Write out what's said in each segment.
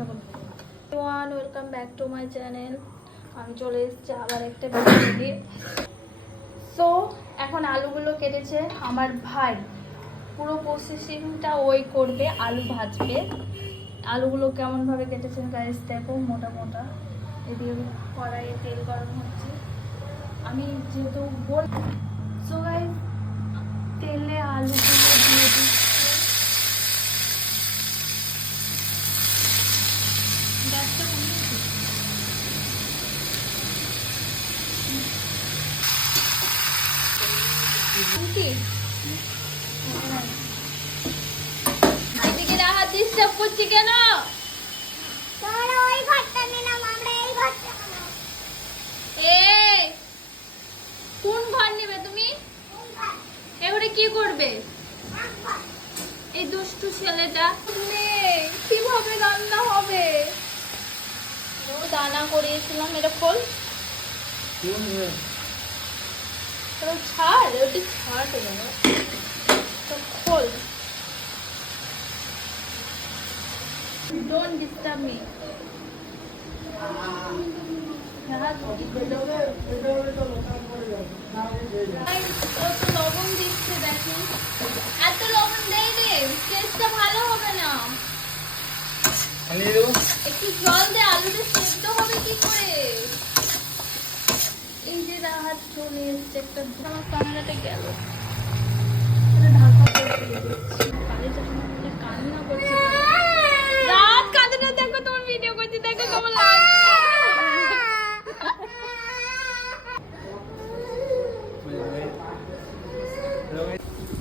কথা বল। Welcome back to my channel. আমি চলে এসেছি আবার একটা ভিডিও নিয়ে। সো এখন আলুগুলো কেটেছে আমার ভাই, পুরো প্রসেসিংটা ওই করবে, আলু ভাজবে। আলুগুলো কেমনভাবে কেটেছেন গাইস দেখো, মোটা মোটা। এদিকে কড়াইয়ে তেল গরম হচ্ছে, আমি যেহেতু বল। সো গাইস তেলে আলুগুলো দিয়ে দিচ্ছি। গ্যাসটা কমিয়েছি। এদিকে রাহাত ডিস্টার্ব করছি কেন? কোন ঘর নেবে তুমি? এবারে কি করবে এই দুষ্টু ছেলেটা? কিভাবে রান্না হবে? দানা করিয়েছিলাম, এটা খোল। ছাড়, ওটি ছাড়তে যাবো তো, খোল। Don't disturb me. লবণ দিচ্ছে দেখি, এত লবণ দেয় রে, টেস্টটা ভালো হবে না। একটু জল দে, আলুটা সেদ্ধ হবে কি করে? এই যে রাহাত চলে এসছে, একটা আমার কান্নাটা গেল। ঢাকা কান্না করছে, রাত কাঁদে না। দেখো তোমার ভিডিও করছি, দেখো কেমন লাগছে।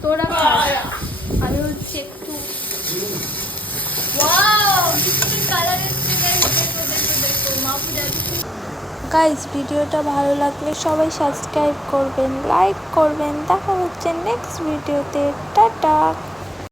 তোরা আমি হচ্ছে একটু গাইস ভিডিওটা ভালো লাগলে সবাই সাবস্ক্রাইব করবেন, লাইক করবেন। দেখা হচ্ছে নেক্সট ভিডিওতে। টাটা।